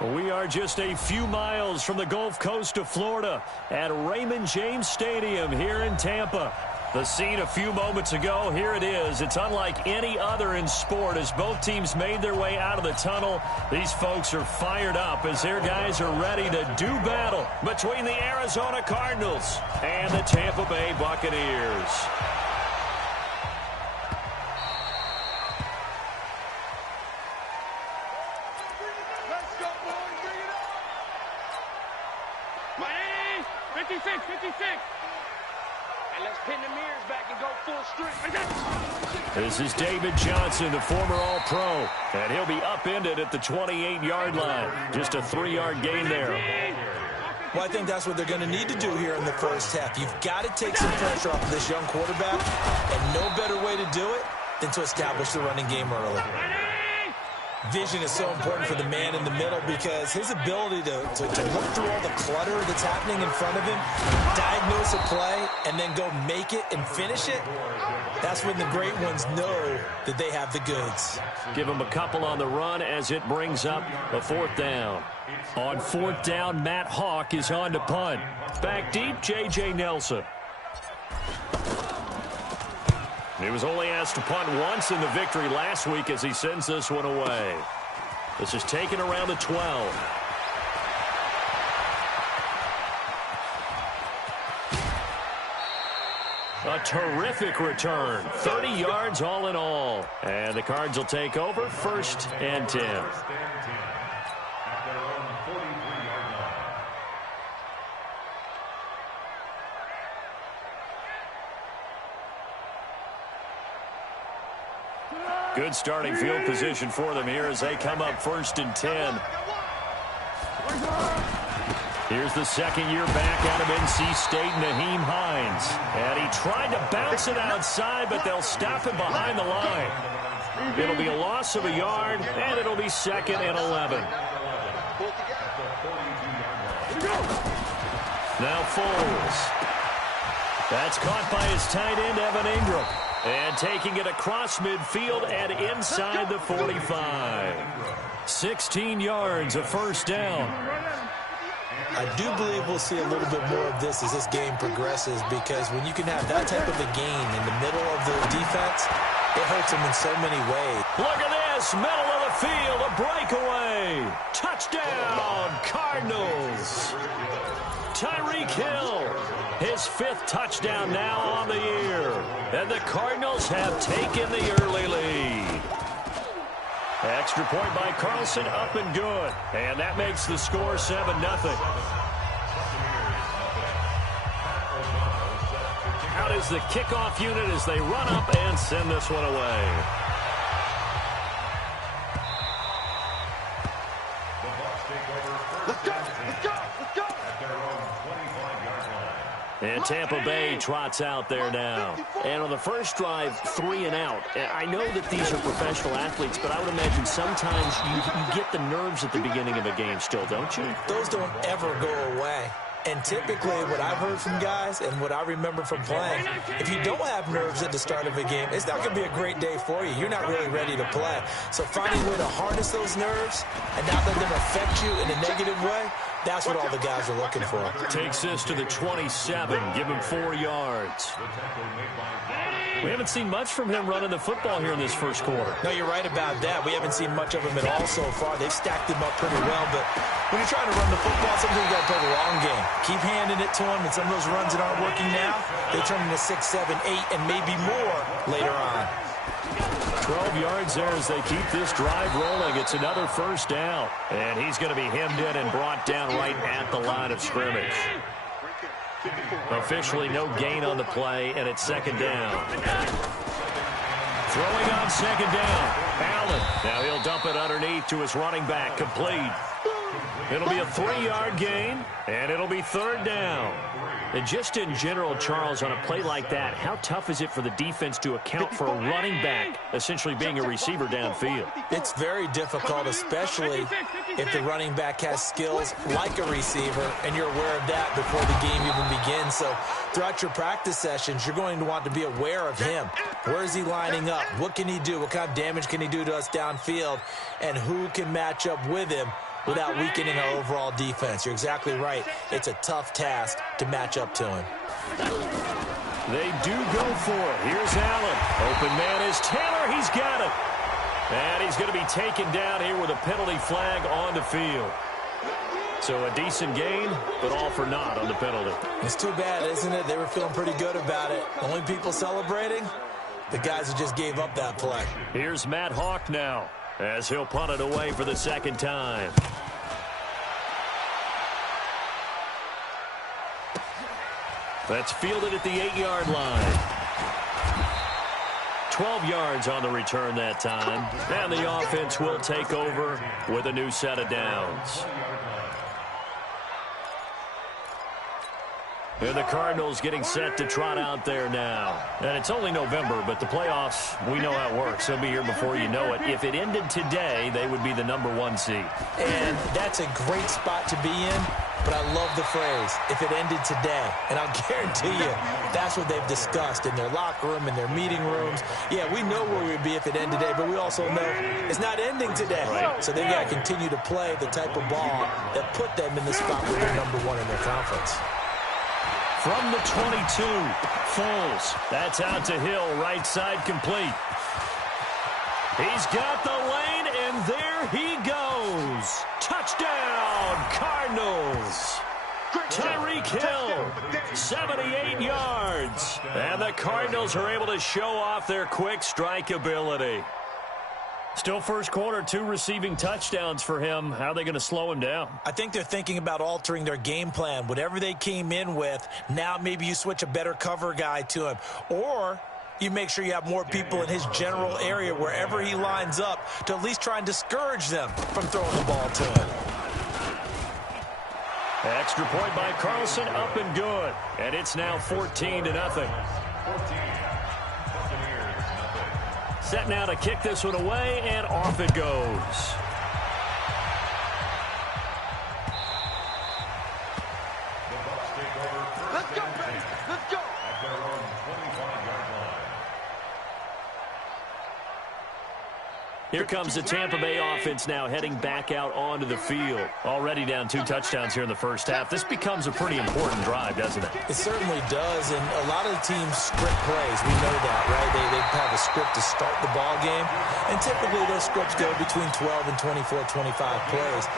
We are just a few miles from the Gulf Coast of Florida at Raymond James Stadium here in Tampa. The scene a few moments ago, here it is. It's unlike any other in sport as both teams made their way out of the tunnel. These folks are fired up as their guys are ready to do battle between the Arizona Cardinals and the Tampa Bay Buccaneers. Miami, 56. And let's pin the mirrors back and go full strength. This is David Johnson, the former All-Pro, and he'll be upended at the 28-yard line. Just a 3-yard gain there. Well, I think that's what they're going to need to do here in the first half. You've got to take some pressure off of this young quarterback, and no better way to do it than to establish the running game early. Vision is so important for the man in the middle because his ability to look through all the clutter that's happening in front of him, diagnose a play, and then go make it and finish it, that's when the great ones know that they have the goods. Give him a couple on the run as it brings up a 4th down. On 4th down, Matt Hawk is on to punt. Back deep, J.J. Nelson. He was only asked to punt once in the victory last week as he sends this one away. This is taken around the 12. A terrific return. 30 yards all in all. And the Cards will take over 1st and 10. Good starting field position for them here as they come up 1st and 10. Here's the second-year back out of NC State, Nyheim Hines. And he tried to bounce it outside, but they'll stop him behind the line. It'll be a loss of a yard, and it'll be 2nd and 11. Now Foles. That's caught by his tight end, Evan Ingram. And taking it across midfield and inside the 45. 16 yards, a 1st down. I do believe we'll see a little bit more of this as this game progresses because when you can have that type of a gain in the middle of the defense, it hurts them in so many ways. Look at this, middle of the field, a breakaway. Touchdown, Cardinals. Tyreek Hill, his 5th touchdown now on the year. And the Cardinals have taken the early lead. Extra point by Carlson, up and good. And that makes the score 7-0. Out is the kickoff unit as they run up and send this one away. Let's go. And Tampa Bay trots out there now. And on the first drive, 3 and out. I know that these are professional athletes, but I would imagine sometimes you get the nerves at the beginning of a game still, don't you? Those don't ever go away. And typically what I've heard from guys and what I remember from playing, if you don't have nerves at the start of a game, it's not going to be a great day for you. You're not really ready to play. So finding a way to harness those nerves and not let them affect you in a negative way, that's what all the guys are looking for. Takes this to the 27, give him 4 yards. We haven't seen much from him running the football here in this first quarter. No, you're right about that. We haven't seen much of him at all so far. They've stacked him up pretty well, but when you're trying to run the football, sometimes you got to play the long game. Keep handing it to him, and some of those runs that aren't working now, they turn into 6, 7, 8, and maybe more later on. 12 yards there as they keep this drive rolling. It's another 1st down, and he's going to be hemmed in and brought down right at the line of scrimmage. Officially no gain on the play, and it's 2nd down. Throwing on 2nd down, Allen. Now he'll dump it underneath to his running back, complete. It'll be a 3-yard gain, and it'll be 3rd down. And just in general, Charles, on a play like that, how tough is it for the defense to account for a running back essentially being a receiver downfield? It's very difficult, especially if the running back has skills like a receiver, and you're aware of that before the game even begins. So throughout your practice sessions, you're going to want to be aware of him. Where is he lining up? What can he do? What kind of damage can he do to us downfield? And who can match up with him without weakening our overall defense. You're exactly right. It's a tough task to match up to him. They do go for it. Here's Allen. Open man is Taylor. He's got it. And he's going to be taken down here with a penalty flag on the field. So a decent gain, but all for naught on the penalty. It's too bad, isn't it? They were feeling pretty good about it. Only people celebrating, the guys who just gave up that play. Here's Matt Hawk now, as he'll punt it away for the second time. That's fielded at the 8-yard line. 12 yards on the return that time. And the offense will take over with a new set of downs. And the Cardinals getting set to trot out there now. And it's only November, but the playoffs, we know how it works. They'll be here before you know it. If it ended today, they would be the #1 seed. And that's a great spot to be in, but I love the phrase, if it ended today. And I'll guarantee you, that's what they've discussed in their locker room, in their meeting rooms. Yeah, we know where we'd be if it ended today, but we also know it's not ending today. Right. So they've got to continue to play the type of ball that put them in the spot where they're #1 in their conference. From the 22, Foles. That's out to Hill, right side complete. He's got the lane, and there he goes. Touchdown, Cardinals. Tyreek Hill, 78 yards. And the Cardinals are able to show off their quick strike ability. Still first quarter, 2 receiving touchdowns for him. How are they going to slow him down? I think they're thinking about altering their game plan. Whatever they came in with, now maybe you switch a better cover guy to him. Or you make sure you have more people in his general area wherever he lines up to at least try and discourage them from throwing the ball to him. Extra point by Carlson, up and good. And it's now 14-0. Set now to kick this one away, and off it goes. Let's go, baby. Let's go. Here comes the Tampa Bay offense now heading back out onto the field. Already down 2 touchdowns here in the first half. This becomes a pretty important drive, doesn't it? It certainly does, and a lot of the teams script plays. We know that, right? They have a script to start the ball game, and typically those scripts go between 12 and 24, 25 plays.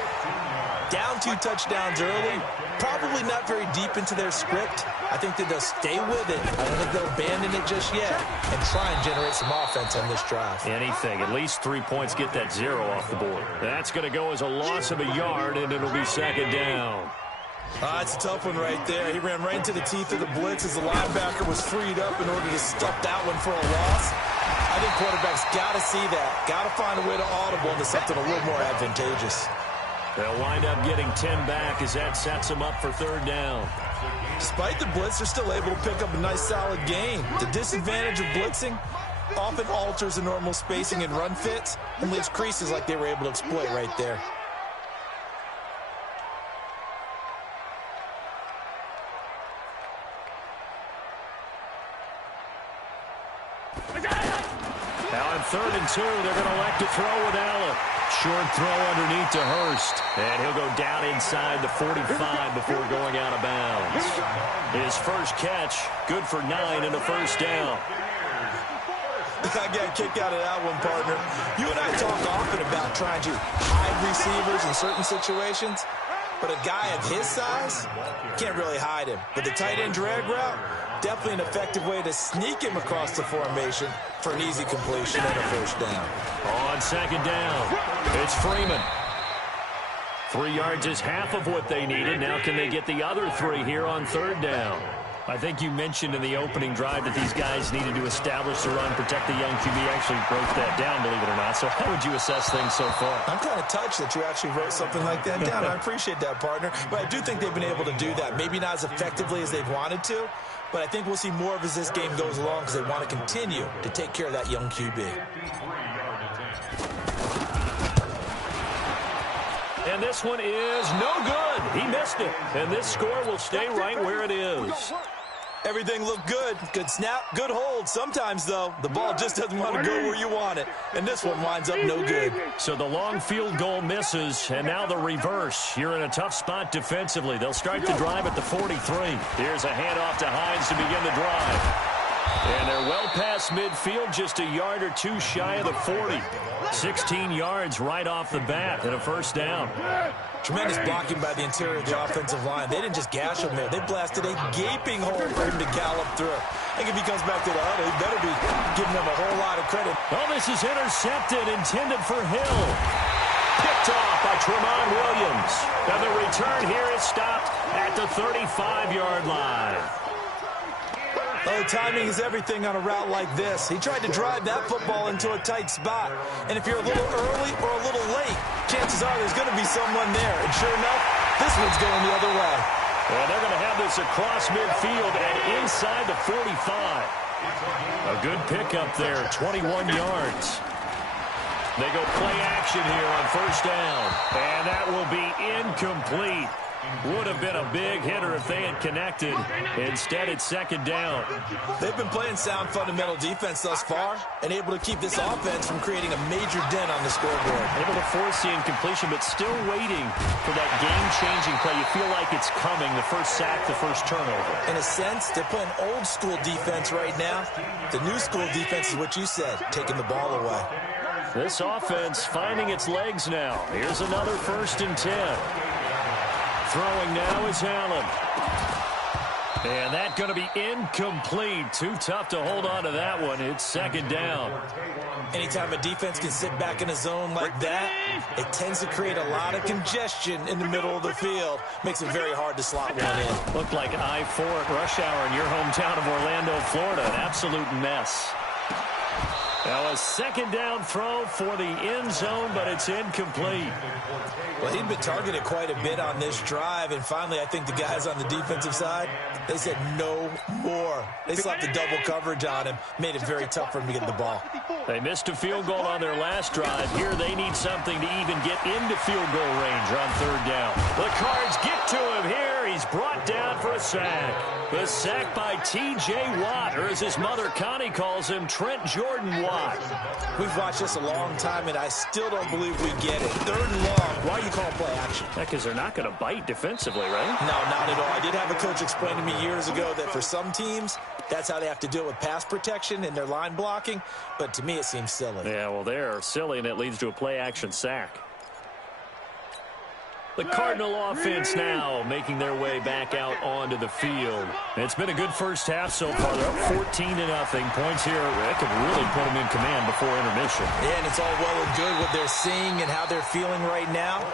Down 2 touchdowns early, probably not very deep into their script. I think that they'll stay with it. I don't think they'll abandon it just yet and try and generate some offense on this drive. Anything. At least 3 points, get that 0 off the board. That's going to go as a loss of a yard, and it'll be second down. It's a tough one right there. He ran right into the teeth of the blitz as the linebacker was freed up in order to stuff that one for a loss. I think quarterbacks got to see that. Got to find a way to audible into something a little more advantageous. They'll wind up getting 10 back as that sets them up for third down. Despite the blitz, they're still able to pick up a nice solid gain. The disadvantage of blitzing often alters the normal spacing and run fits and leaves creases like they were able to exploit right there. Now on 3rd and 2, they're going to elect to throw with Allen. Short throw underneath to Hurst. And he'll go down inside the 45 before going out of bounds. His first catch, good for 9 and a first down. I got a kick out of that one, partner. You and I talk often about trying to hide receivers in certain situations, but a guy of his size can't really hide him. But the tight end drag route, definitely an effective way to sneak him across the formation for an easy completion and a first down. On second down, it's Freeman. 3 yards is half of what they needed. Now can they get the other 3 here on third down? I think you mentioned in the opening drive that these guys needed to establish the run, protect the young QB. Actually broke that down, believe it or not. So how would you assess things so far? I'm kind of touched that you actually wrote something like that down. I appreciate that, partner. But I do think they've been able to do that. Maybe not as effectively as they've wanted to, but I think we'll see more of as this game goes along because they want to continue to take care of that young QB. And this one is no good. He missed it. And this score will stay right where it is. Everything looked good. Good snap, good hold. Sometimes, though, the ball just doesn't want to go where you want it. And this one winds up no good. So the long field goal misses, and now the reverse. You're in a tough spot defensively. They'll start the drive at the 43. Here's a handoff to Hines to begin the drive. And they're well past midfield, just a yard or two shy of the 40. 16 yards right off the bat and a first down. Tremendous blocking by the interior of the offensive line. They didn't just gash him there. They blasted a gaping hole for him to gallop through. I think if he comes back to the huddle, he better be giving them a whole lot of credit. Oh, this is intercepted, intended for Hill. Picked off by Tremont Williams. And the return here is stopped at the 35-yard line. Oh, timing is everything on a route like this. He tried to drive that football into a tight spot. And if you're a little early or a little late, chances are there's going to be someone there. And sure enough, this one's going the other way. And they're going to have this across midfield and inside the 45. A good pickup there, 21 yards. They go play action here on first down. And that will be incomplete. Would have been a big hitter if they had connected. Instead, it's second down. They've been playing sound fundamental defense thus far and able to keep this offense from creating a major dent on the scoreboard. Able to force the incompletion, but still waiting for that game-changing play. You feel like it's coming, the first sack, the first turnover. In a sense, they're playing old-school defense right now. The new-school defense is what you said, taking the ball away. This offense finding its legs now. Here's another 1st and 10. Throwing now is Allen. And that's going to be incomplete. Too tough to hold on to that one. It's second down. Anytime a defense can sit back in a zone like that, it tends to create a lot of congestion in the middle of the field. Makes it very hard to slot one in. Looked like I-4 at rush hour in your hometown of Orlando, Florida. An absolute mess. Now a second down throw for the end zone, but it's incomplete. Well, he'd been targeted quite a bit on this drive, and finally I think the guys on the defensive side, they said no more. They slapped the double coverage on him, made it very tough for him to get the ball. They missed a field goal on their last drive. Here they need something to even get into field goal range on third down. The Cards get to him here. He's brought down for a sack. The sack by T.J. Watt, or as his mother Connie calls him, Trent Jordan Watt. We've watched this a long time, and I still don't believe we get it. Third and long. Why are you calling play action? Because they're not going to bite defensively, right? No, not at all. I did have a coach explain to me years ago that for some teams, that's how they have to deal with pass protection and their line blocking. But to me, it seems silly. Yeah, well, they're silly, and it leads to a play-action sack. The Cardinal offense now making their way back out onto the field. It's been a good first half so far. They're up 14-0. Points here, that could really put them in command before intermission. Yeah, and it's all well and good what they're seeing and how they're feeling right now.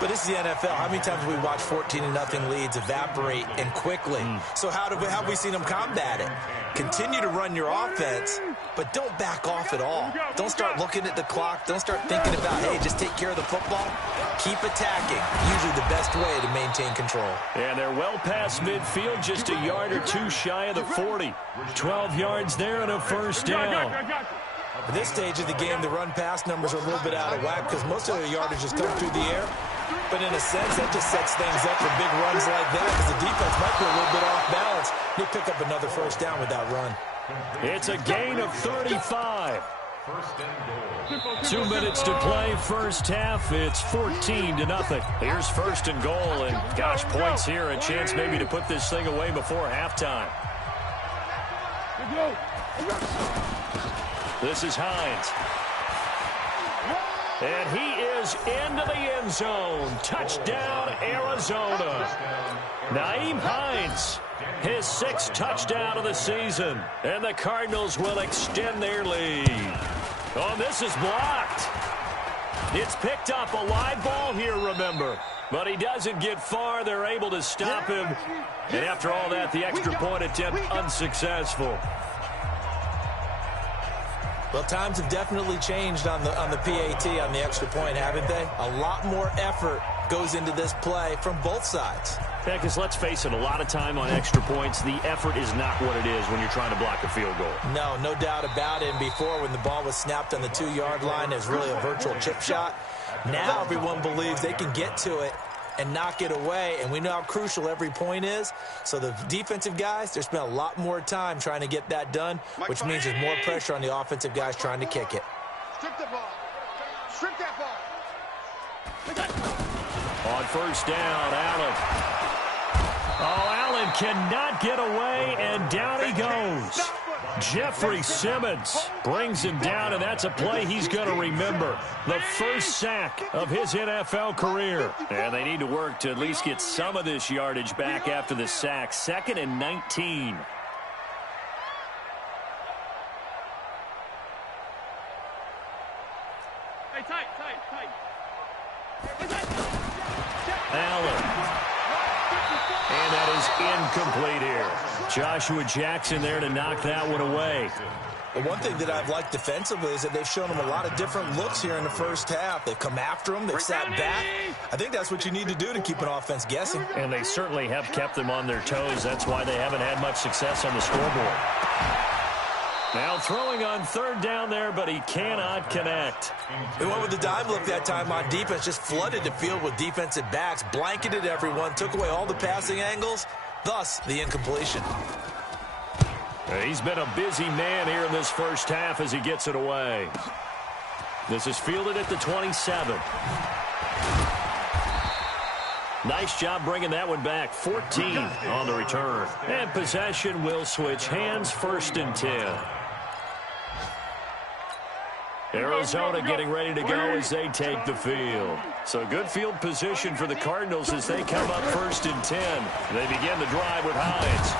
But this is the NFL. How many times have we watched 14-0 leads evaporate and quickly? So how have we seen them combat it? Continue to run your offense, but don't back off at all. Don't start looking at the clock. Don't start thinking about, hey, just take care of the football. Keep attacking. Usually the best way to maintain control. And they're well past midfield, just a yard or two shy of the 40. 12 yards there and a first down. At this stage of the game, the run-pass numbers are a little bit out of whack because most of the yardage just come through the air. But in a sense, that just sets things up for big runs like that because the defense might be a little bit off balance. They pick up another first down with that run. It's a gain of 35. 2 minutes to play first half. It's 14-0. Here's 1st and goal, and gosh, points here. A chance maybe to put this thing away before halftime. This is Hines. And he is into the end zone. Touchdown, Arizona. Nyheim Hines, his 6th touchdown of the season. And the Cardinals will extend their lead. Oh, this is blocked. It's picked up, a live ball here, remember. But he doesn't get far. They're able to stop him. And after all that, the extra point attempt unsuccessful. Well, times have definitely changed on the PAT, on the extra point, haven't they? A lot more effort goes into this play from both sides. Yeah, because let's face it, a lot of time on extra points, the effort is not what it is when you're trying to block a field goal. No doubt about it. And before, when the ball was snapped on the 2-yard line, it was really a virtual chip shot. Now everyone believes they can get to it and knock it away, and we know how crucial every point is. So the defensive guys, they're spending a lot more time trying to get that done, which means there's more pressure on the offensive guys trying to kick it. Strip the ball. Strip that ball. On first down, Allen. Oh, Allen cannot get away, and down he goes. Jeffrey Simmons brings him down, and that's a play he's going to remember. The first sack of his NFL career. And they need to work to at least get some of this yardage back after the sack. 2nd and 19. Hey, tight. Allen. And that is incomplete here. Joshua Jackson there to knock that one away. The one thing that I've liked defensively is that they've shown them a lot of different looks here in the first half. They've come after them. They've sat back. I think that's what you need to do to keep an offense guessing. And they certainly have kept them on their toes. That's why they haven't had much success on the scoreboard. Now throwing on 3rd down there, but he cannot connect. They went with the dive look that time on defense, just flooded the field with defensive backs, blanketed everyone, took away all the passing angles, thus the incompletion. He's been a busy man here in this first half as he gets it away. This is fielded at the 27. Nice job bringing that one back. 14 on the return. And possession will switch hands. 1st and 10. Arizona getting ready to go as they take the field. So good field position for the Cardinals as they come up 1st and 10. They begin the drive with Hines.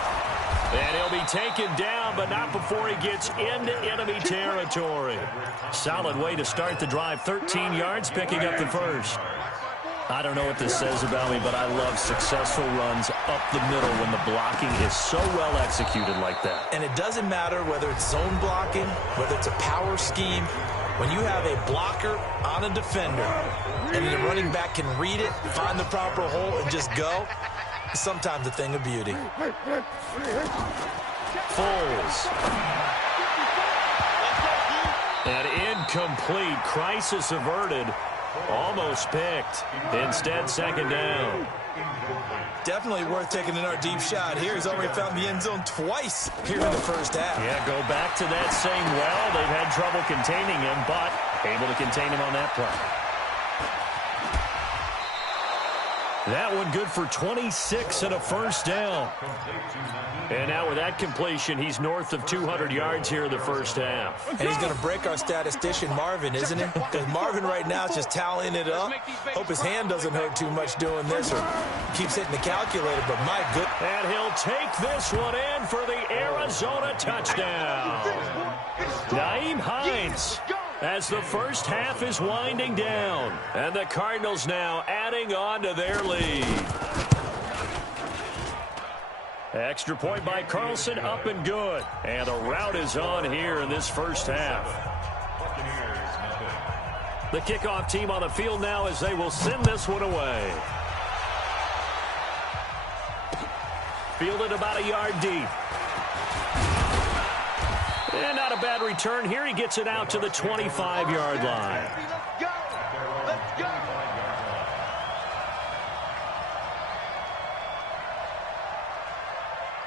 And he'll be taken down, but not before he gets into enemy territory. Solid way to start the drive. 13 yards, picking up the first. I don't know what this says about me, but I love successful runs up the middle when the blocking is so well executed like that. And it doesn't matter whether it's zone blocking, whether it's a power scheme. When you have a blocker on a defender and the running back can read it, find the proper hole, and just go, it's sometimes a thing of beauty. Foles. And incomplete. Crisis averted. Almost picked. Instead, 2nd down. Definitely worth taking another deep shot here. He's already found the end zone twice here in the first half. Yeah, go back to that same well. They've had trouble containing him, but able to contain him on that play. That one good for 26 and a first down. And now with that completion, he's north of 200 yards here in the first half. And he's going to break our statistician, Marvin, isn't he? Because Marvin right now is just tallying it up. Hope his hand doesn't hurt too much doing this or keeps hitting the calculator, but my good. And he'll take this one in for the Arizona touchdown. Nyheim Hines. As the first half is winding down. And the Cardinals now adding on to their lead. Extra point by Carlson, up and good. And the rout is on here in this first half. The kickoff team on the field now as they will send this one away. Fielded about a yard deep. And not a bad return here. He gets it out to the 25-yard line. Let's go. Let's go.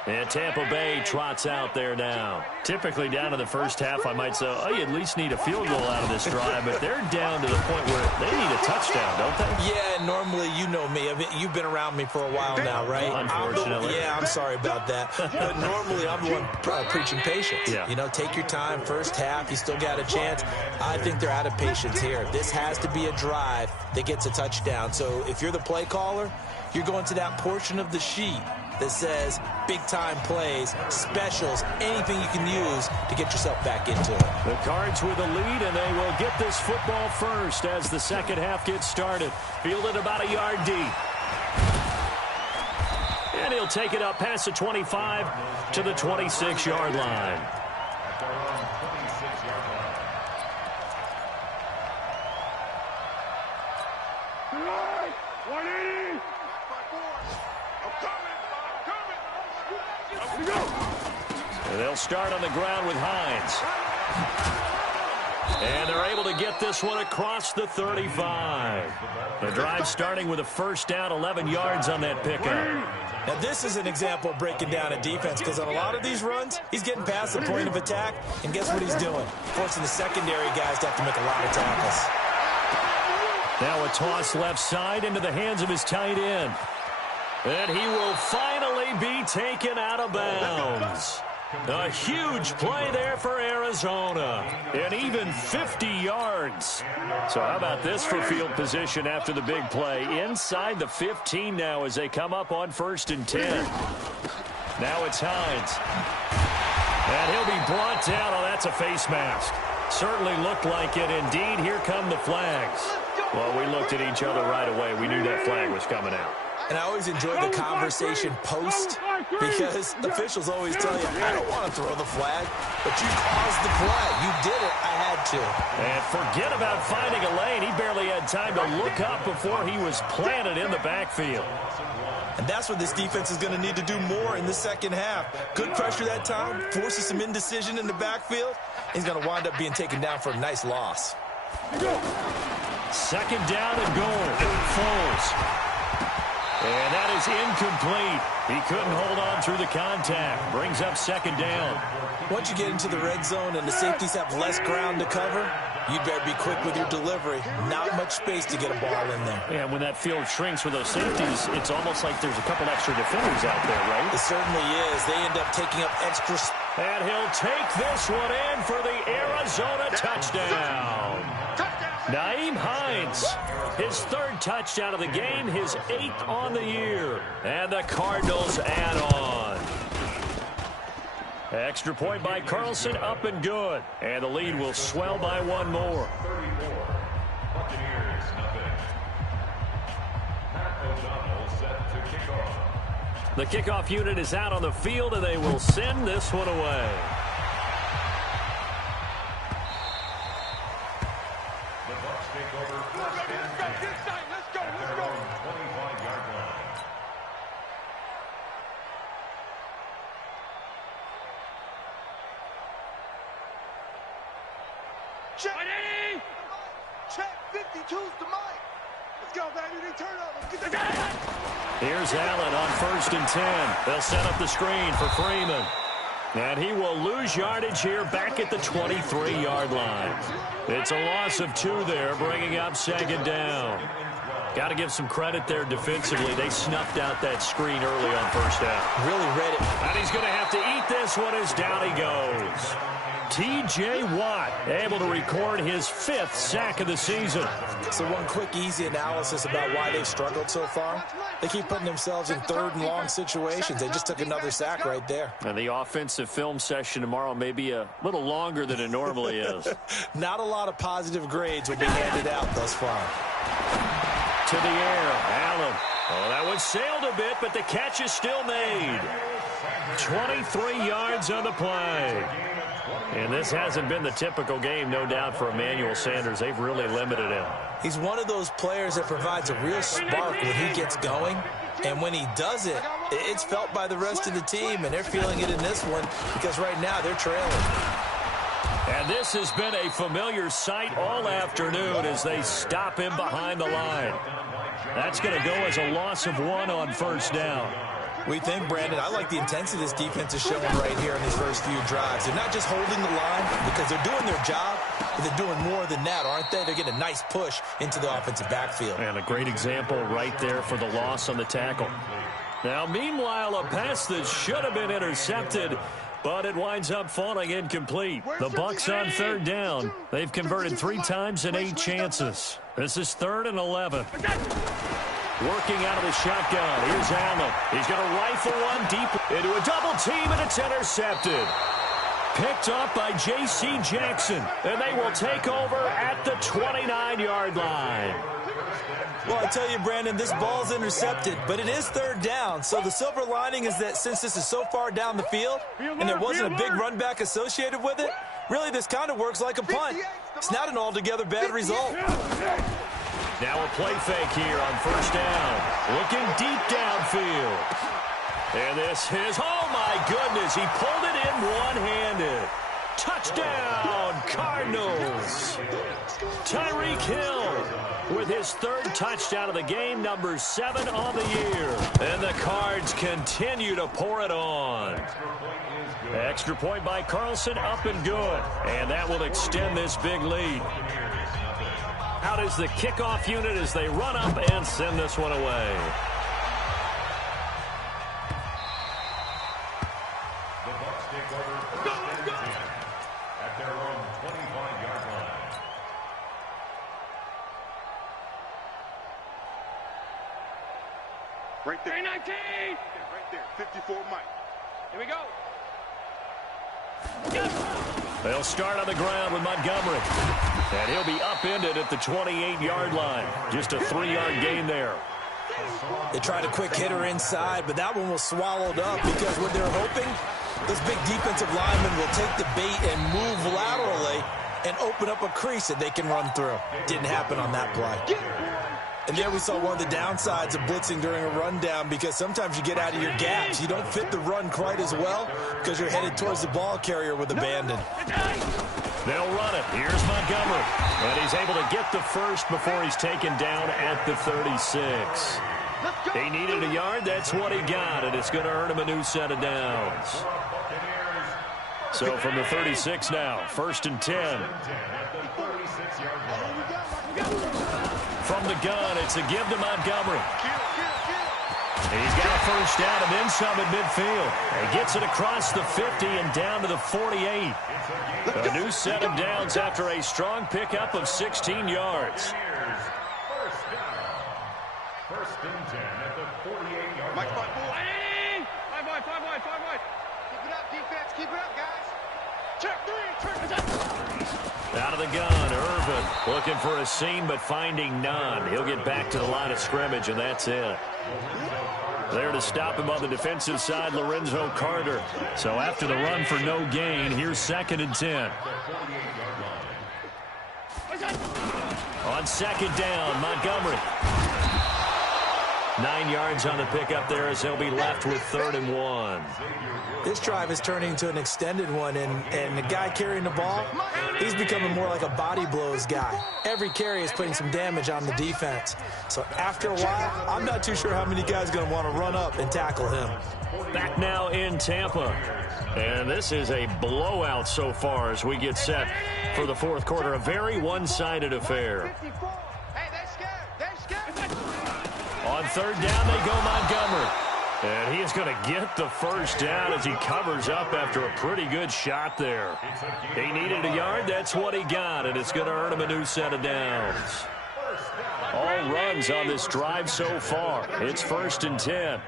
And Tampa Bay trots out there now. Typically down to the first half, I might say, oh, you at least need a field goal out of this drive. But they're down to the point where they need a touchdown, don't they? Yeah, normally, you know me. I mean, you've been around me for a while now, right? Unfortunately. I'm sorry about that. But normally, I'm the one preaching patience. Yeah. You know, take your time. First half, you still got a chance. I think they're out of patience here. This has to be a drive that gets a touchdown. So if you're the play caller, you're going to that portion of the sheet that says big-time plays, specials, anything you can use to get yourself back into it. The Cards with a lead, and they will get this football first as the second half gets started. Fielded about a yard deep. And he'll take it up past the 25 to the 26-yard line. And they'll start on the ground with Hines. And they're able to get this one across the 35. The drive starting with a first down, 11 yards on that pickup. Now, this is an example of breaking down a defense, because on a lot of these runs, he's getting past the point of attack, and guess what he's doing? Forcing the secondary guys to have to make a lot of tackles. Now a toss left side into the hands of his tight end. And he will finally be taken out of bounds. A huge play there for Arizona. And even 50 yards. So how about this for field position after the big play? Inside the 15 now as they come up on 1st and 10. Now it's Hines. And he'll be brought down. Oh, that's a face mask. Certainly looked like it. Indeed, here come the flags. Well, we looked at each other right away. We knew that flag was coming out. And I always enjoy the conversation post, because officials always tell you, I don't want to throw the flag, but you caused the play. You did it. I had to. And forget about finding a lane. He barely had time to look up before he was planted in the backfield. And that's what this defense is going to need to do more in the second half. Good pressure that time, forces some indecision in the backfield. He's going to wind up being taken down for a nice loss. Second down and goal. Foles. And that is incomplete. He couldn't hold on through the contact. Brings up second down. Once you get into the red zone and the safeties have less ground to cover, you'd better be quick with your delivery. Not much space to get a ball in there. Yeah, when that field shrinks with those safeties, it's almost like there's a couple extra defenders out there, right? It certainly is. They end up taking up extra space. And he'll take this one in for the Arizona touchdown. Nyheim Hines, his 3rd touchdown of the game, his 8th on the year. And the Cardinals add on. Extra point by Carlson, up and good. And the lead will swell by one more. The kickoff unit is out on the field, and they will send this one away. Check 52's the mic. Let's go, baby. They turn over. Get the Here's Allen on 1st and 10. They'll set up the screen for Freeman. And he will lose yardage here back at the 23-yard line. It's a loss of 2 there, bringing up second down. Got to give some credit there defensively. They snuffed out that screen early on 1st down. Really read it. And he's going to have to eat this one as down he goes. T.J. Watt able to record his 5th sack of the season. So one quick, easy analysis about why they've struggled so far. They keep putting themselves in 3rd and long situations. They just took another sack right there. And the offensive film session tomorrow may be a little longer than it normally is. Not a lot of positive grades will be handed out thus far. To the air, Allen. Oh, that one sailed a bit, but the catch is still made. 23 yards on the play. And this hasn't been the typical game, no doubt, for Emmanuel Sanders. They've really limited him. He's one of those players that provides a real spark when he gets going. And when he does it, it's felt by the rest of the team, and they're feeling it in this one because right now they're trailing. And this has been a familiar sight all afternoon as they stop him behind the line. That's going to go as a loss of 1 on 1st down. We think, Brandon, I like the intensity this defense is showing right here in these first few drives. They're not just holding the line because they're doing their job, but they're doing more than that, aren't they? They're getting a nice push into the offensive backfield. And a great example right there for the loss on the tackle. Now, meanwhile, a pass that should have been intercepted, but it winds up falling incomplete. The Bucs on 3rd down. They've converted 3 times in 8 chances. This is 3rd and 11. Working out of the shotgun. Here's Allen. He's going to rifle one deep into a double team, and it's intercepted. Picked up by J.C. Jackson, and they will take over at the 29-yard line. Well, I tell you, Brandon, this ball's intercepted, but it is 3rd down. So the silver lining is that since this is so far down the field and there wasn't a big run back associated with it, really this kind of works like a punt. It's not an altogether bad result. Now a play fake here on 1st down. Looking deep downfield. And this is, oh my goodness, he pulled it in one-handed. Touchdown, Cardinals. Tyreek Hill with his third touchdown of the game, number 7 on the year. And the Cards continue to pour it on. Extra point by Carlson, up and good. And that will extend this big lead. Out is the kickoff unit as they run up and send this one away. At their own 25-yard line. Right there. 19. Right there. 54 Mike. Here we go. They'll start on the ground with Montgomery. And he'll be upended at the 28-yard line. Just a 3-yard gain there. They tried a quick hitter inside, but that one was swallowed up because what they're hoping, this big defensive lineman will take the bait and move laterally and open up a crease that they can run through. Didn't happen on that play. And there we saw one of the downsides of blitzing during a rundown, because sometimes you get out of your gaps. You don't fit the run quite as well because you're headed towards the ball carrier with abandon. They'll run it. Here's Montgomery. And he's able to get the first before he's taken down at the 36. He needed a yard. That's what he got, and it's going to earn him a new set of downs. So from the 36 now, 1st and 10. From the gun, it's a give to Montgomery. He's got a first down and then some at midfield. He gets it across the 50 and down to the 48. A new set of downs after a strong pickup of 16 yards. First and 10 at the 48-yard Mike, line. Five wide. Keep it up, defense. Keep it up, guys. Check 3. Out of the gun, Irvin looking for a seam but finding none. He'll get back to the line of scrimmage, and that's it. There to stop him on the defensive side, Lorenzo Carter. So after the run for no gain, here's 2nd and 10. On 2nd down, Montgomery. 9 yards on the pickup there as they'll be left with 3rd and 1. This drive is turning into an extended one, and the guy carrying the ball, he's becoming more like a body blows guy. Every carry is putting some damage on the defense. So after a while, I'm not too sure how many guys are going to want to run up and tackle him. Back now in Tampa. And this is a blowout so far as we get set for the 4th quarter. A very one-sided affair. Hey, they're scared. On 3rd down, they go Montgomery. And he is going to get the first down as he covers up after a pretty good shot there. He needed a yard. That's what he got, and it's going to earn him a new set of downs. All runs on this drive so far. It's 1st and 10.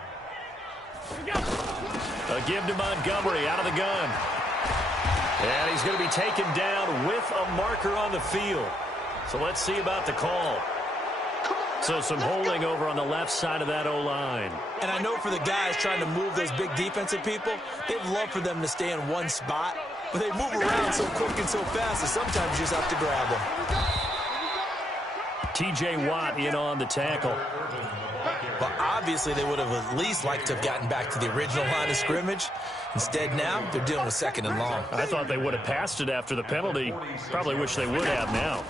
A give to Montgomery out of the gun. And he's going to be taken down with a marker on the field. So let's see about the call. So some holding over on the left side of that O-line. And I know for the guys trying to move those big defensive people, they'd love for them to stay in one spot. But they move around so quick and so fast that sometimes you just have to grab them. T.J. Watt in on the tackle. But obviously they would have at least liked to have gotten back to the original line of scrimmage. Instead now, they're dealing with 2nd and long. I thought they would have passed it after the penalty. Probably wish they would have now.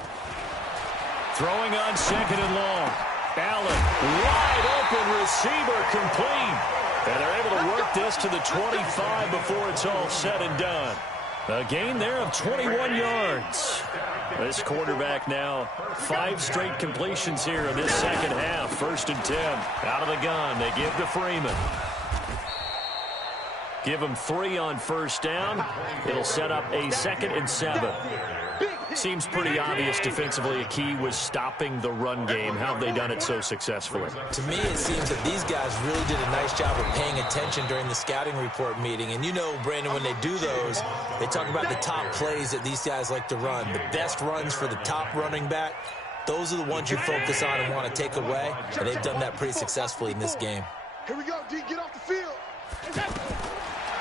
Throwing on 2nd and long. Allen, wide open receiver, complete. And they're able to work this to the 25 before it's all said and done. A gain there of 21 yards. This quarterback now 5 straight completions here in this 2nd half. 1st and 10. Out of the gun, they give to Freeman. Give him 3 on 1st down. It'll set up a 2nd and 7. Seems pretty obvious defensively a key was stopping the run game. How have they done it so successfully? To me, it seems that these guys really did a nice job of paying attention during the scouting report meeting. And you know, Brandon, when they do those, they talk about the top plays that these guys like to run. The best runs for the top running back, those are the ones you focus on and want to take away. And they've done that pretty successfully in this game. Here we go, D. Get off the field.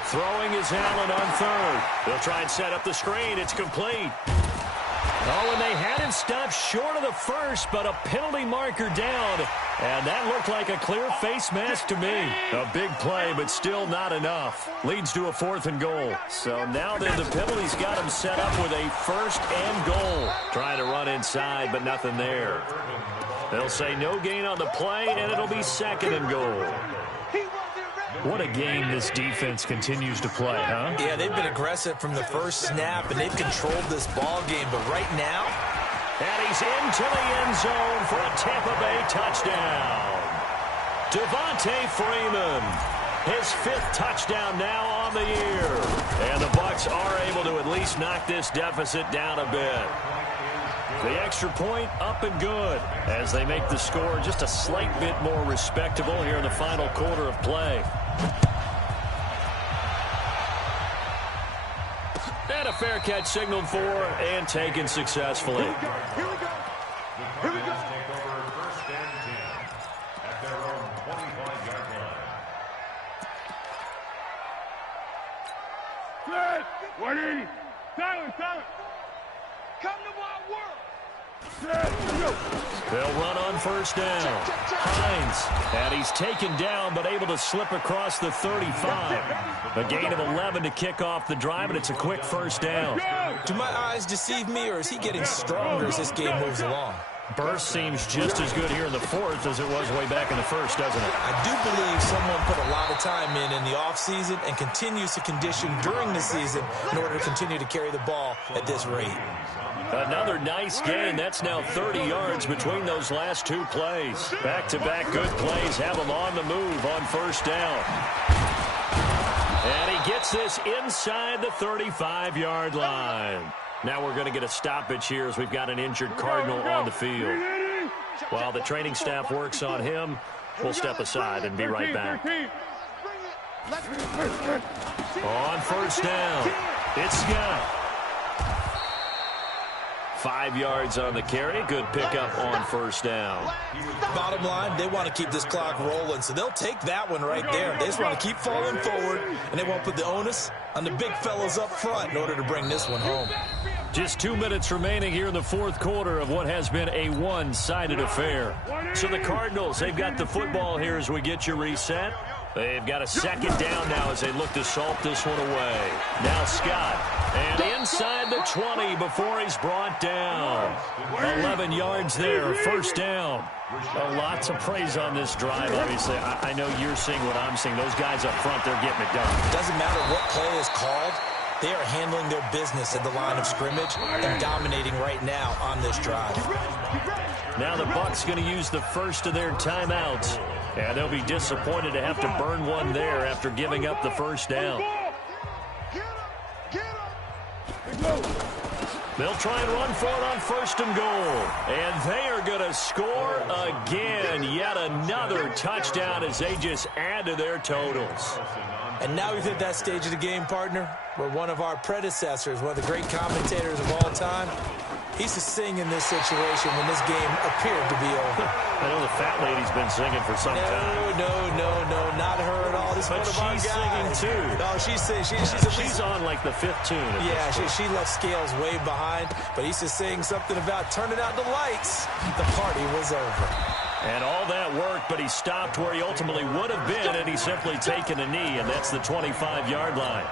Throwing is Allen on 3rd. They'll try and set up the screen. It's complete. Oh, and they had him stopped short of the first, but a penalty marker down. And that looked like a clear face mask to me. A big play, but still not enough. Leads to a 4th and goal. So now then the penalty's got him set up with a 1st and goal. Trying to run inside, but nothing there. They'll say no gain on the play, and it'll be 2nd and goal. What a game this defense continues to play, huh? Yeah, they've been aggressive from the first snap, and they've controlled this ball game. But right now, and he's into the end zone for a Tampa Bay touchdown. Devontae Freeman, his 5th touchdown now on the year. And the Bucs are able to at least knock this deficit down a bit. The extra point up and good as they make the score just a slight bit more respectable here in the final quarter of play. And a fair catch signaled for and taken successfully. Here we go. The Browns take over 1st and 10 at their own 25-yard line. Set. 180. Silent. Come to my world. They'll run on 1st down. Hines, and he's taken down but able to slip across the 35. A gain of 11 to kick off the drive, and it's a quick 1st down. do my eyes deceive me, or is he getting stronger as this game moves along? Burst seems just as good here in the 4th as it was way back in the 1st, doesn't it? I do believe someone put a lot of time in the offseason and continues to condition during the season in order to continue to carry the ball at this rate. Another nice gain. That's now 30 yards between those last 2 plays. Back-to-back good plays have him on the move on 1st down. And he gets this inside the 35-yard line. Now we're going to get a stoppage here as we've got an injured Cardinal on the field. While the training staff works on him, we'll step aside and be right back. On 1st down, it's Scott. 5 yards on the carry. Good pickup on 1st down. Bottom line, they want to keep this clock rolling, so they'll take that one right there. They just want to keep falling forward, and they won't put the onus on the big fellas up front in order to bring this one home. Just 2 minutes remaining here in the 4th quarter of what has been a one-sided affair. So the Cardinals, they've got the football here as we get you reset. They've got a 2nd down now as they look to salt this one away. Now Scott, and inside the 20 before he's brought down. 11 yards there, 1st down. Lots of praise on this drive, obviously. I know you're seeing what I'm seeing. Those guys up front, they're getting it done. Doesn't matter what play is called. They are handling their business at the line of scrimmage and dominating right now on this drive. Now the Bucs going to use the first of their timeouts. And they'll be disappointed to have to burn one there after giving up the 1st down. They'll try and run for it on 1st and goal. And they are going to score again. Yet another touchdown as they just add to their totals. And now we've hit that stage of the game, partner, where one of our predecessors, one of the great commentators of all time, he used to sing in this situation when this game appeared to be over. I know the fat lady's been singing for some time. No, not her at all. This but is one of she's our guys. singing, too. No, she's on like the 5th tune. Yeah, she left Scales way behind, but he used to sing something about turning out the lights. The party was over. And all that worked, but he stopped where he ultimately would have been, and he's simply taken a knee, and that's the 25-yard line.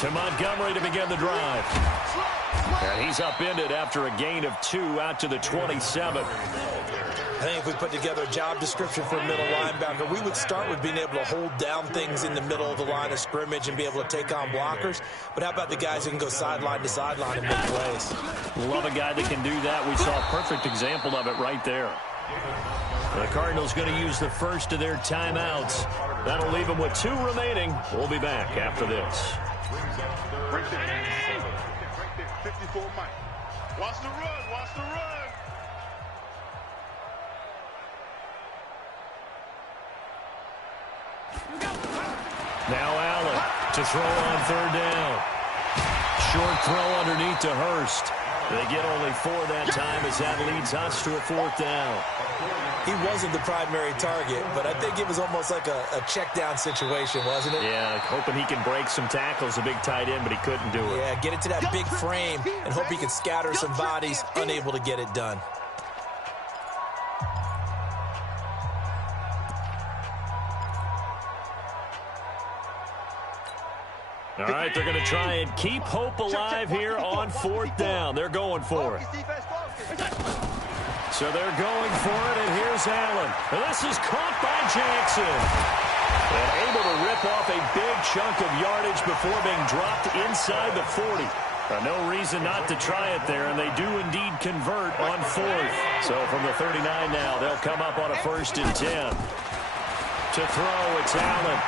To Montgomery to begin the drive. And he's upended after a gain of 2 out to the 27. I think if we put together a job description for a middle linebacker, we would start with being able to hold down things in the middle of the line of scrimmage and be able to take on blockers. But how about the guys who can go sideline to sideline and make plays? Love a guy that can do that. We saw a perfect example of it right there. The Cardinals going to use the first of their timeouts. That'll leave them with 2 remaining. We'll be back after this. 54 Mike. Watch the run. Watch the run. Now Allen to throw on 3rd down. Short throw underneath to Hurst. They get only 4 that time as that leads us to a 4th down. He wasn't the primary target, but I think it was almost like a check-down situation, wasn't it? Yeah, hoping he can break some tackles, a big tight end, but he couldn't do it. Yeah, get it to that big frame and hope he can scatter some bodies, unable to get it done. All right, they're going to try and keep hope alive here on 4th down. They're going for it. So they're going for it, and here's Allen. And this is caught by Jackson. And able to rip off a big chunk of yardage before being dropped inside the 40. No reason not to try it there, and they do indeed convert on 4th. So from the 39 now, they'll come up on a 1st and 10. To throw, it's Allen.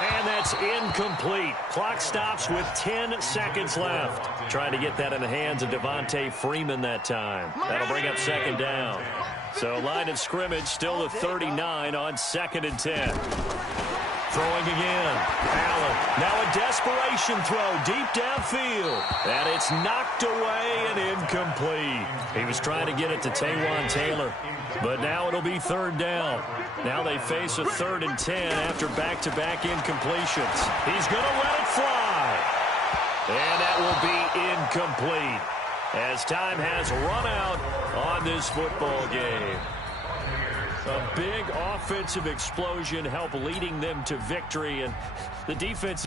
And that's incomplete. Clock stops with 10 seconds left. Trying to get that in the hands of Devontae Freeman that time. That'll bring up 2nd down. So line of scrimmage still at 39 on 2nd and 10. Throwing again. Allen. Now a desperation throw deep downfield. And it's knocked away and incomplete. He was trying to get it to Taywan Taylor. But now it'll be 3rd down. Now they face a 3rd and 10 after back-to-back incompletions. He's going to let it fly. And that will be incomplete as time has run out on this football game. A big offensive explosion helped leading them to victory, and the defense...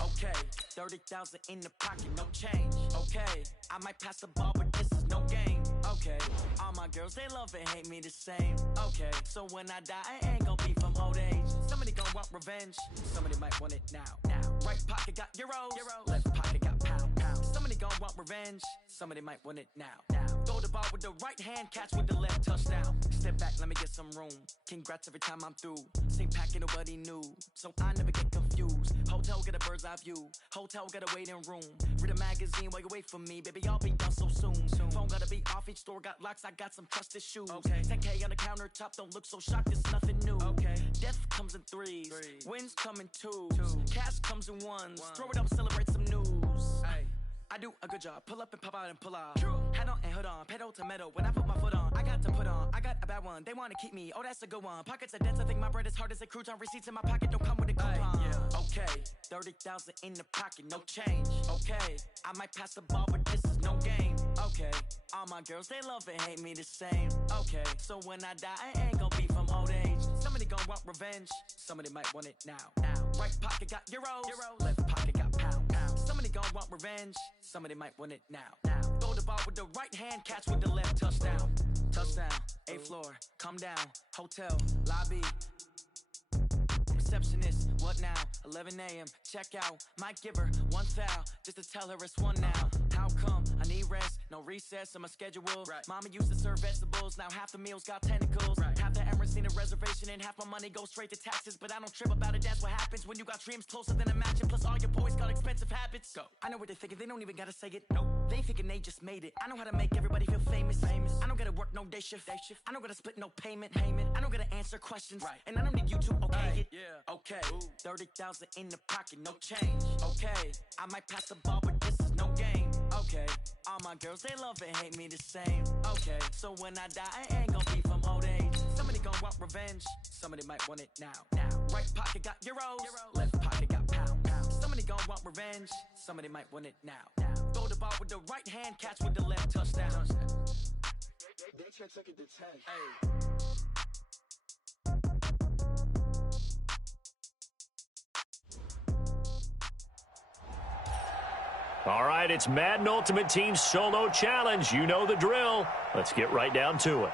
Okay, 30,000 in the pocket, no change. Okay, I might pass the ball, but this is no game. Okay, all my girls, they love and hate me the same. Okay, so when I die, I ain't gon' be from old age. Somebody gon' want revenge, somebody might want it now. Right pocket got euros, left pocket got pounds. Somebody gon' want revenge, somebody might want it now. Throw the ball with the right hand, catch with the left, touchdown. Step back, let me get some room. Congrats every time I'm through. Same packet, nobody knew, so I never get confused. Hotel get a bird's eye view. Hotel got a waiting room. Read a magazine while you wait for me. Baby, I'll be done so soon. Phone gotta be off. Each store got locks. I got some trusted shoes. Okay. 10K on the countertop. Don't look so shocked. It's nothing new. Okay. Death comes in threes. Wins come in twos. Cash comes in ones. Throw it up, celebrate some news. Ay. I do a good job. Pull up and pop out and pull out. Head on and hood on. Pedal to metal. When I put my foot on, I got to put on. I got a bad one. They want to keep me. Oh, that's a good one. Pockets are dense. I think my bread is hard as a crouton. Receipts in my pocket don't come with a coupon. Okay. 30,000 in the pocket. No change. Okay. I might pass the ball, but this is no game. Okay. All my girls, they love and hate me the same. Okay. So when I die, I ain't gon' be from old age. Somebody gon' want revenge. Somebody might want it now. Right pocket got euros. Left pocket got pounds. Somebody gon' want revenge. Somebody might want it now. Throw the ball with the right hand, catch with the left, touchdown. Touchdown, 8th floor, come down, hotel, lobby. Receptionist, what now? 11 a.m., check out. Might give her one foul, just to tell her it's one now. How come? I need rest, no recess on my schedule. Right. Mama used to serve vegetables, now half the meals got tentacles. Right. Half the Emirates need a reservation and half my money goes straight to taxes. But I don't trip about it, that's what happens when you got dreams closer than imagine. Plus all your boys got expensive habits. Go. I know what they're thinking, they don't even gotta say it. Nope. They thinking they just made it. I know how to make everybody feel famous. I don't gotta work no day shift. I don't gotta split no payment. I don't gotta answer questions. Right. And I don't need you to okay it. Yeah. Okay. 30,000 in the pocket, no change. Okay. I might pass the ball, but this is no game. Okay. All my girls, they love and hate me the same. Okay. So when I die, I ain't gon' be from old age. Somebody gon' want revenge. Somebody might want it now. Right pocket got euros. Left pocket got pounds. Somebody gon' want revenge. Somebody might want it now. Throw the ball with the right hand, catch with the left, touchdown. They took it to 10. Hey. All right, it's Madden Ultimate Team Solo Challenge. You know the drill. Let's get right down to it.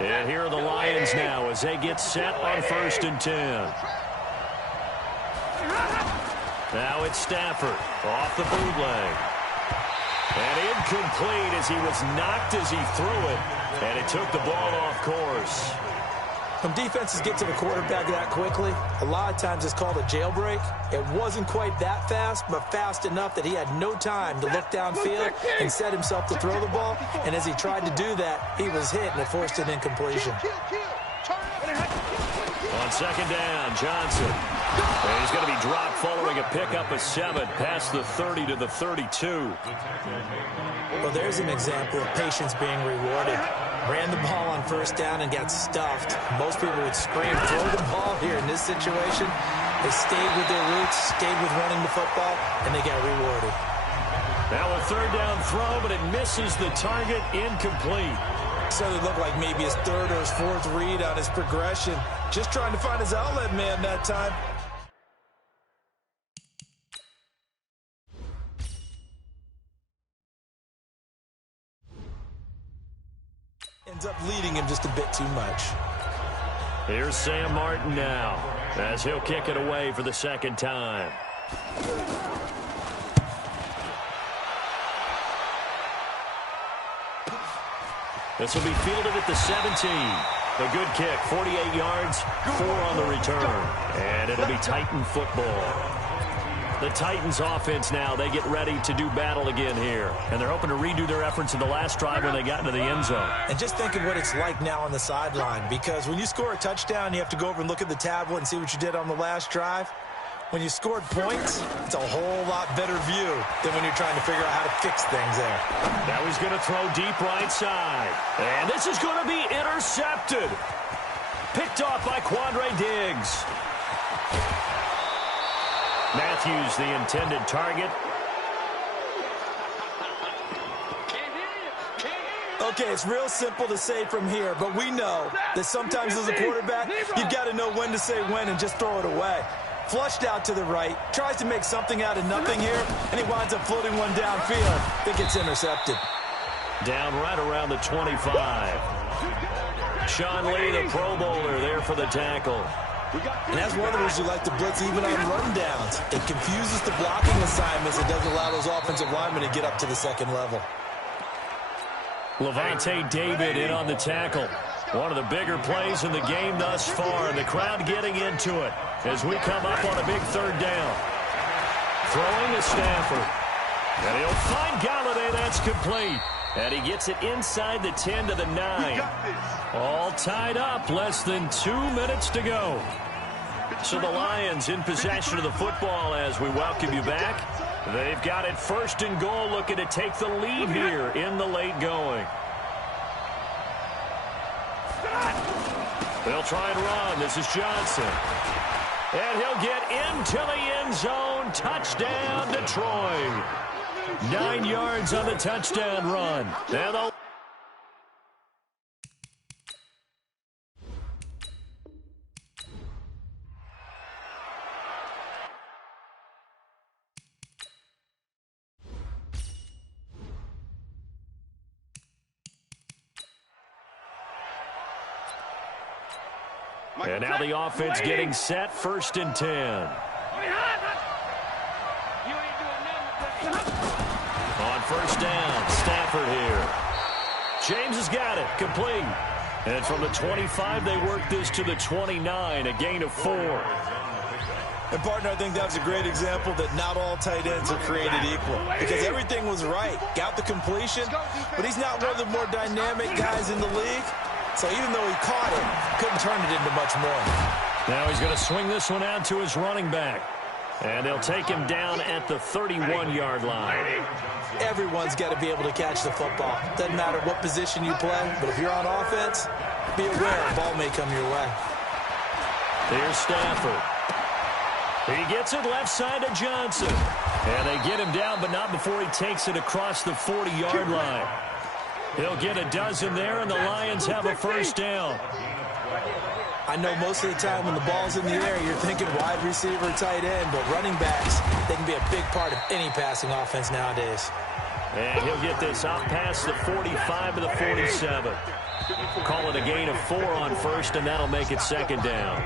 And here are the Lions now as they get set on 1st and 10. Now it's Stafford off the bootleg. And incomplete as he was knocked as he threw it. And it took the ball off course. When defenses get to the quarterback that quickly, a lot of times it's called a jailbreak. It wasn't quite that fast, but fast enough that he had no time to look downfield and set himself to throw the ball. And as he tried to do that, he was hit, and it forced an incompletion. On 2nd down, Johnson. And he's going to be dropped following a pickup of 7 past the 30 to the 32. Well, there's an example of patience being rewarded. Ran the ball on 1st down and got stuffed. Most people would scream, throw the ball here in this situation. They stayed with their roots, stayed with running the football, and they got rewarded. Now a 3rd down throw, but it misses the target, incomplete. So it looked like maybe his 3rd or his 4th read on his progression. Just trying to find his outlet man that time. Ends up leading him just a bit too much. Here's Sam Martin now as he'll kick it away for the 2nd time. This will be fielded at the 17. The good kick, 48 yards, 4 on the return. And it'll be Titan football. The Titans offense now, they get ready to do battle again here. And they're hoping to redo their efforts in the last drive when they got into the end zone. And just think of what it's like now on the sideline. Because when you score a touchdown, you have to go over and look at the tablet and see what you did on the last drive. When you scored points, it's a whole lot better view than when you're trying to figure out how to fix things there. Now he's going to throw deep right side. And this is going to be intercepted. Picked off by Quandre Diggs. Matthews, the intended target. Okay, it's real simple to say from here, but we know that sometimes as a quarterback, you've got to know when to say when and just throw it away. Flushed out to the right, tries to make something out of nothing here, and he winds up floating one downfield. I think it's intercepted. Down right around the 25. Sean Lee, the Pro Bowler, there for the tackle. And that's one of the reasons you like to blitz even on rundowns. It confuses the blocking assignments. It doesn't allow those offensive linemen to get up to the 2nd level. Levante David in on the tackle. One of the bigger plays in the game thus far, and the crowd getting into it as we come up on a big 3rd down. Throwing to Stafford. And he'll find Galladay. That's complete. And he gets it inside the 10 to the 9. All tied up. Less than 2 minutes to go. So the Lions in possession of the football as we welcome you back. They've got it 1st and goal, looking to take the lead here in the late going. They'll try and run. This is Johnson. And he'll get into the end zone. Touchdown, Detroit. 9 yards on the touchdown run. And And now the offense getting set, 1st and 10. On 1st down, Stafford here. James has got it, complete. And from the 25, they work this to the 29, a gain of 4. And, partner, I think that was a great example that not all tight ends are created equal. Because everything was right. Got the completion, but he's not one of the more dynamic guys in the league. So even though he caught it, couldn't turn it into much more. Now he's going to swing this one out to his running back. And they'll take him down at the 31-yard line. Everyone's got to be able to catch the football. Doesn't matter what position you play, but if you're on offense, be aware a ball may come your way. Here's Stafford. He gets it left side to Johnson. And they get him down, but not before he takes it across the 40-yard line. He'll get a dozen there, and the Lions have a 1st down. I know most of the time when the ball's in the air, you're thinking wide receiver, tight end, but running backs, they can be a big part of any passing offense nowadays. And he'll get this out past the 45 to the 47. Call it a gain of 4 on first, and that'll make it second down.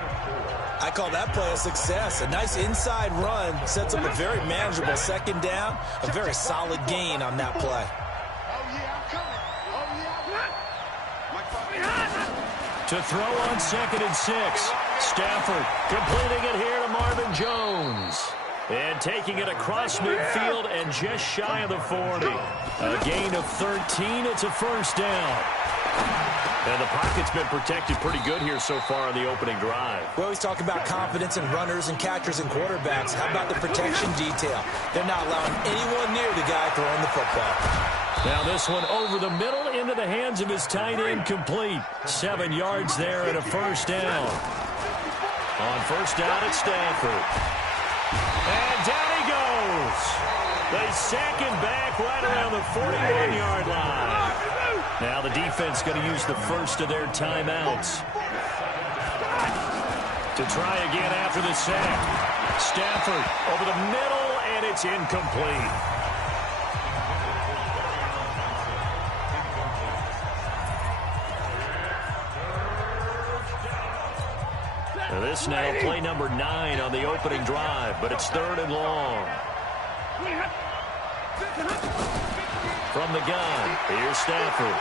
I call that play a success. A nice inside run sets up a very manageable second down. A very solid gain on that play. To throw on 2nd and 6. Stafford completing it here to Marvin Jones. And taking it across midfield and just shy of the 40. A gain of 13. It's a first down. And the pocket's been protected pretty good here so far on the opening drive. We always talk about confidence in runners and catchers and quarterbacks. How about the protection detail? They're not allowing anyone near the guy throwing the football. Now this one over the middle into the hands of his tight end, complete. 7 yards there and a first down. On first down at Stanford. And down he goes. They sack him back right around the 41-yard line. Now the defense going to use the first of their timeouts to try again after the sack. Stafford over the middle, and it's incomplete. Now this now play number 9 on the opening drive, but it's 3rd and long. From the gun, here's Stafford.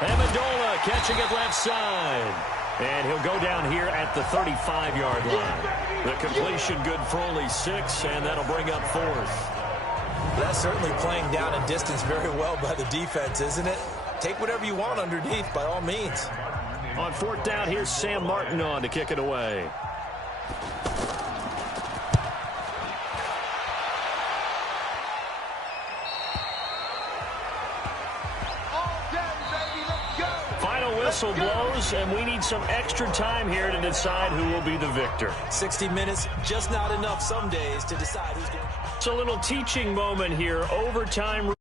Amendola catching it left side. And he'll go down here at the 35-yard line. The completion good for only 6, and that'll bring up 4th. That's certainly playing down and distance very well by the defense, isn't it? Take whatever you want underneath, by all means. On 4th down, here's Sam Martin on to kick it away. Whistle blows, and we need some extra time here to decide who will be the victor. 60 minutes, just not enough some days to decide who's going to... It's a little teaching moment here. Overtime.